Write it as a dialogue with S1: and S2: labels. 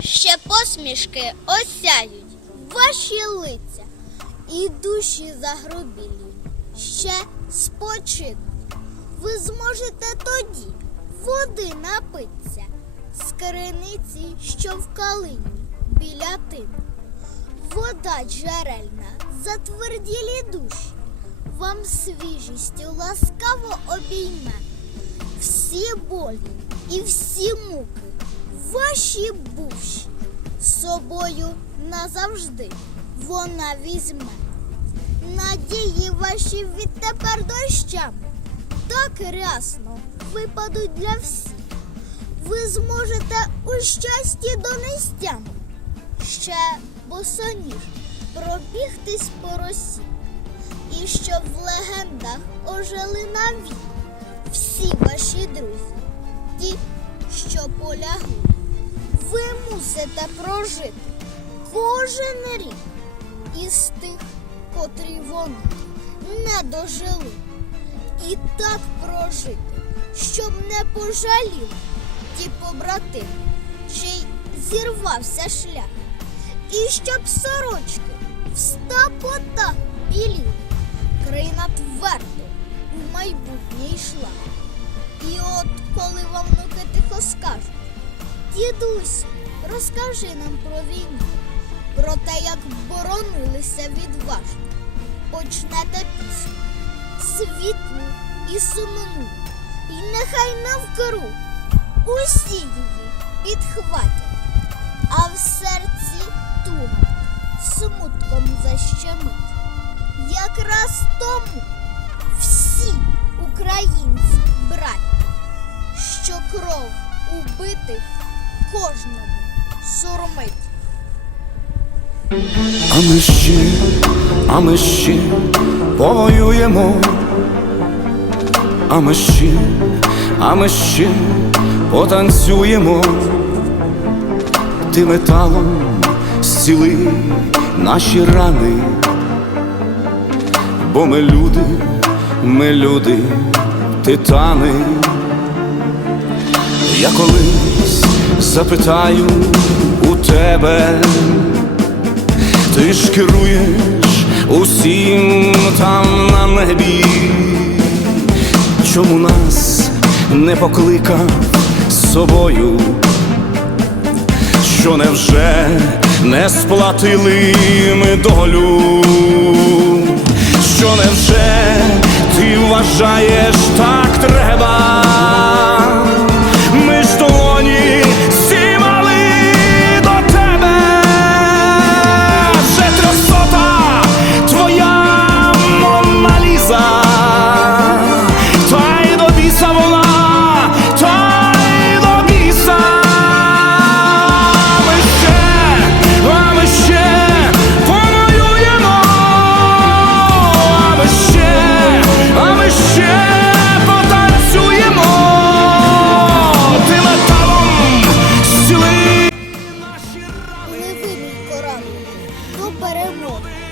S1: Ще посмішки осяють ваші лиця, і душі загрубілі ще спочинуть. Ви зможете тоді води напитися з криниці, що в калині біля тину. Вода джерельна, затверділі душі, вам свіжістю ласкаво обійме всі болі і всі муки, ваші бувші, з собою назавжди вона візьме. Надії ваші відтепер дощами так рясно випадуть для всіх. Ви зможете у щасті донестями ще босоніж пробігтись по росі, і щоб в легендах ожили навік всі ваші друзі, ті, що полягли. Ви мусите прожити кожен рік із тих, котрі вони не дожили. І так прожити, щоб не пожаліли ті побратими, чий зірвався шлях. І щоб сорочки в ста потах біліли, країна твердо в майбутнє йшла. І от коли вам внуки тихо скажуть, дідусю, розкажи нам про війну, про те, як боронилися відважно, почнете пісню світлу і сумну, і нехай навкруг усі її підхватять, а в серці туга смутком защемить. Якраз тому всі українці браття, що кров убитих кожному сурмить.
S2: А ми ще, а ми ще повоюємо, а ми ще, а ми ще потанцюємо, ти металом зціли наші рани, бо ми люди, ми люди, титани. Я колись запитаю у тебе. Ти ж керуєш усім там на небі, чому нас не покликав з собою, що невже не сплатили ми долю, що невже ти вважаєш так Bobby.